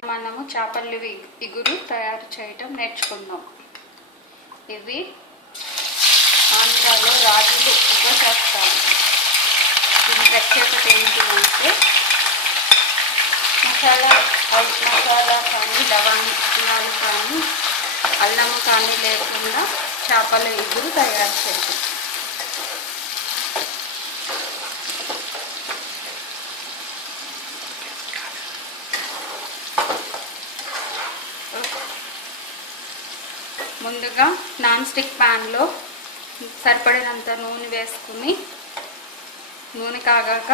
మనము చేపల ఇగురు తయారు చేయటం నేర్చుకుందాం. ఇవి ఆంధ్రాలో రాజులు ఎక్కువ చేస్తారు. దీని ప్రత్యేకత ఏంటంటే మసాలా కానీ లవంగాలు కానీ అల్లము కానీ లేకుండా చేపల ఇగురు తయారు చేయటం. ముందుగా నాన్ స్టిక్ ప్యాన్లో సరిపడినంత నూనె వేసుకుని నూనె కాగాక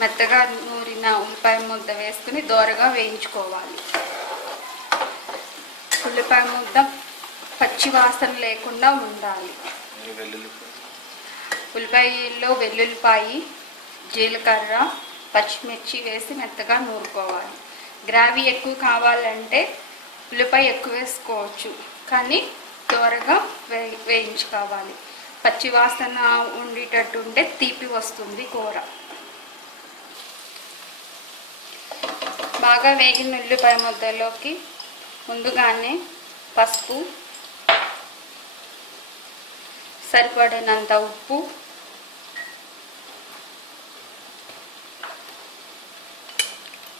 మెత్తగా నూరిన ఉల్లిపాయ ముద్ద వేసుకుని దోరగా వేయించుకోవాలి. ఉల్లిపాయ ముద్ద పచ్చి వాసన లేకుండా ఉండాలి. ఉల్లిపాయలో వెల్లుల్లిపాయి, జీలకర్ర, పచ్చిమిర్చి వేసి మెత్తగా నూరుకోవాలి. గ్రేవీ ఎక్కువ కావాలంటే ఉల్లిపాయ ఎక్కువ వేసుకోవచ్చు, కానీ త్వరగా వేయించుకోవాలి. పచ్చి వాసన ఉండేటట్టు ఉంటే తీపి వస్తుంది కూర. బాగా వేగిన ఉల్లిపాయ ముద్దలోకి ముందుగానే పసుపు, సరిపడినంత ఉప్పు,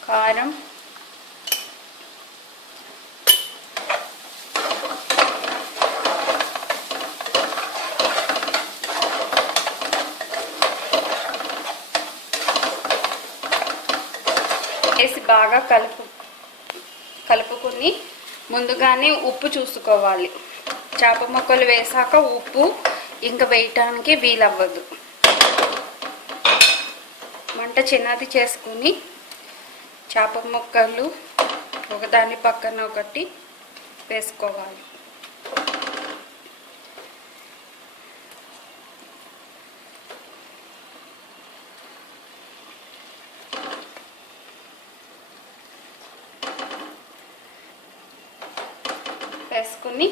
కారం, వేసి బాగా కలుపుకుని ముందుగానే ఉప్పు చూసుకోవాలి. చేప ముక్కలు వేసాక ఉప్పు ఇంకా వేయటానికి వీలవ్వదు. మంట చిన్నది చేసుకుని చేప ముక్కలు ఒకదాని పక్కన ఒకటి వేసుకోవాలి. వేసుకుని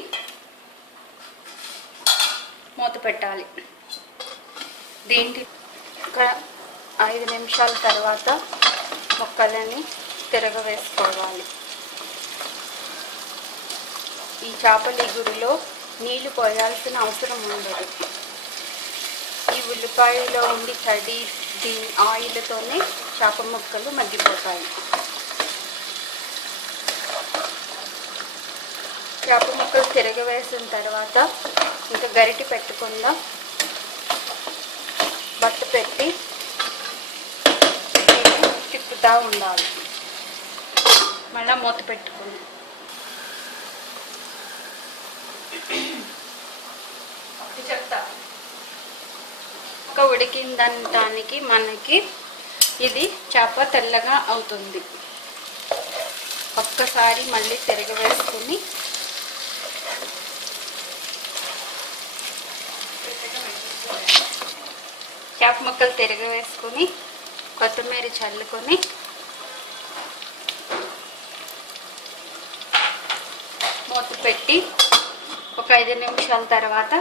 మూత పెట్టాలి. దీంట్లో ఒక 5 నిమిషాల తర్వాత ముక్కలని తిరగవేసుకోవాలి. ఈ చేపల ఇగురులో నీళ్లు పోయాల్సిన అవసరం ఉండదు. ఈ ఉల్లిపాయలో ఉండి తడి దీని ఆయిల్తోనే చేప ముక్కలు మగ్గిపోతాయి. చేప ముక్కలు తిరగవేసిన తర్వాత ఇంకా గరిటె పెట్టకుండా బట్ట పెట్టి తిప్పుతూ ఉండాలి. మళ్ళీ మూత పెట్టుకుని చెప్తా. ఒక ఉడికిందనటానికి మనకి ఇది చేప తెల్లగా అవుతుంది. ఒక్కసారి మళ్ళీ తిరగవేసుకుని చేప ముక్కలు తిరగవేసుకుని కొత్తిమీర చల్లుకొని మూత పెట్టి ఒక 5 నిమిషాల తర్వాత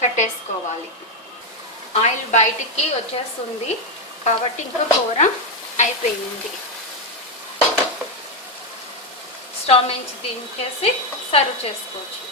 కట్టేసుకోవాలి. ఆయిల్ బయటికి వచ్చేస్తుంది కాబట్టి ఇంకా కూర అయిపోయింది. స్టవ్ నుంచి దించేసి సర్వ్ చేసుకోవచ్చు.